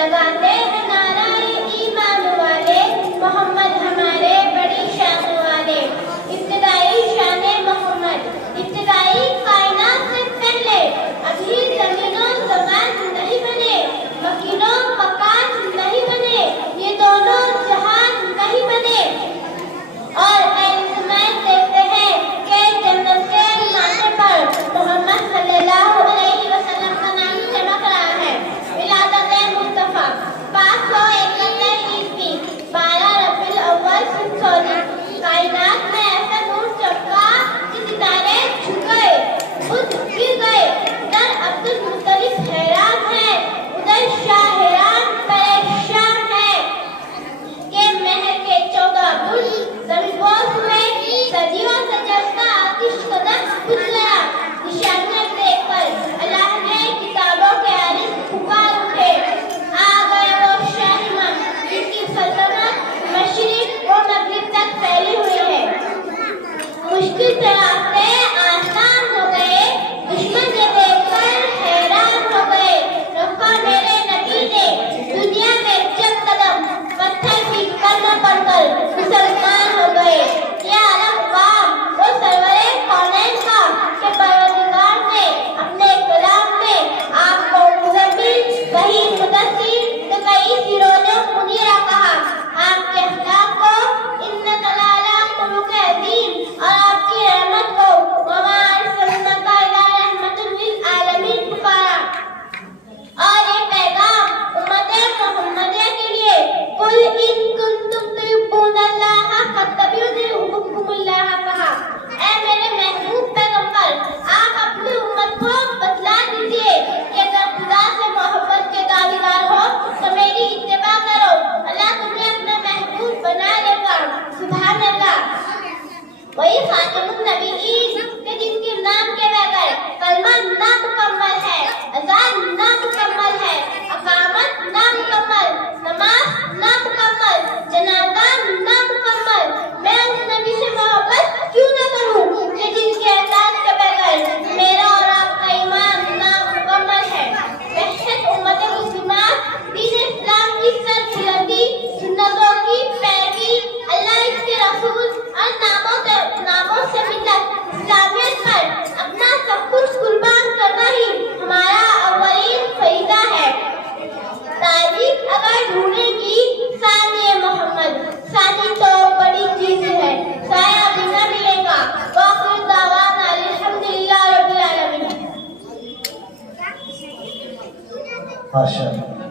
लगाते हैं नारा ईमान वाले, मोहम्मद हमारे बड़ी शान वाले। इब्तिदाई शान मोहम्मद, इब्तिदाई कायनात से पहले अभी जमीनों ज़मान नहीं बने, मकीनों मकान नहीं बने, ये दोनों जहान नहीं बने। और इसमें देखते हैं कि जन्नत के नामे पर मोहम्मद सल्लल्लाहु अलैहि वसल्लम का नाम चमक रहा है। विलादत मुस्तफा 571 ईस्वी 12 रबीउल अव्वल सन 16। कायनात में ऐसा नूर चमका कि सितारे झुक गए, बुत गिर गए। उधर अब्दुल मुत्तलिब हैरान है, उधर शाह हैरान परेशान है कि महल के 14 बुर्ज जमींदोज हुए। सदियों से जलता आतिश कदम बुझ गया। निशानियां देखकर अल्लाह ने किताबों के आलिम पुकार उठे। आ गए वो शाहिमान जिनकी सल्तनत मशरिक व मगरिब तक फैली हुई है। मुश्किल से रास्ते आसान हो गए, दुश्मन ये देखकर हैरान हो गए। रखा मेरे नबी ने दुनिया में जब कदम, पत्थर की कलमा पढ़कर मुसलमान हो गए। ये आलम काम वो सरवरे कौनैन का कि परवरदिगार ने अपने कलाम में आपको मुज़म्मिल, कहीं मुदस्सिर तो कहीं सिरोज मुनीरा कहा। आपके अखलाक को इन्नका लअला खुलुक़ अज़ीम और आपकी रहमत को वमा अरसलनाका इल्ला रहमतुल लिल आलमीन पुकारा। और ये पैगाम उम्मत मोहम्मदिया के लिए, कुल इन कुंतुम तुहिब्बूनल्लाह फत्तबिऊनी युहब्बुकुमुल्लाह कहा। ऐ मेरे महबूब पैगंबर, आप अपनी उम्मत को बतला दीजिए कि अगर खुदा से मोहब्बत के दावेदार हो तो मेरी इत्तिबा करो, अल्लाह तुम्हें अपना महबूब बना लेगा। सुभान अल्लाह। वही खातिमुन नबीयीन के जिनके नाम के बगैर कलमा नामुकम्मल है, अज़ान नामुकम्मल है, अकामत नामुकम्मल, नमाज नामुकम्मल, जनाजा नामुकम्मल। मैं उस नबी से मोहब्बत क्यों न करूं कि जिनके अताअत के बगैर मेरा और आपका ईमान नामुकम्मल है। वहशत उम्मत मुस्लिमा, दीन इस्लाम की सरबुलंदी, सुन्नतों की पैरवी, अल्लाह इसके रसूल और नामों से मिलत इस्लामियत पर अपना सब कुछ कुर्बान करना ही हमारा अव्वलीन फरीदा है। तारीख अगर ढूंढेगी सानिए मोहम्मद, सानी तो बड़ी चीज है, साया भी न मिलेगा। वाखिर दावाना अल्हम्दुलिल्लाह रब्बिल आलमीन। माशाअल्लाह।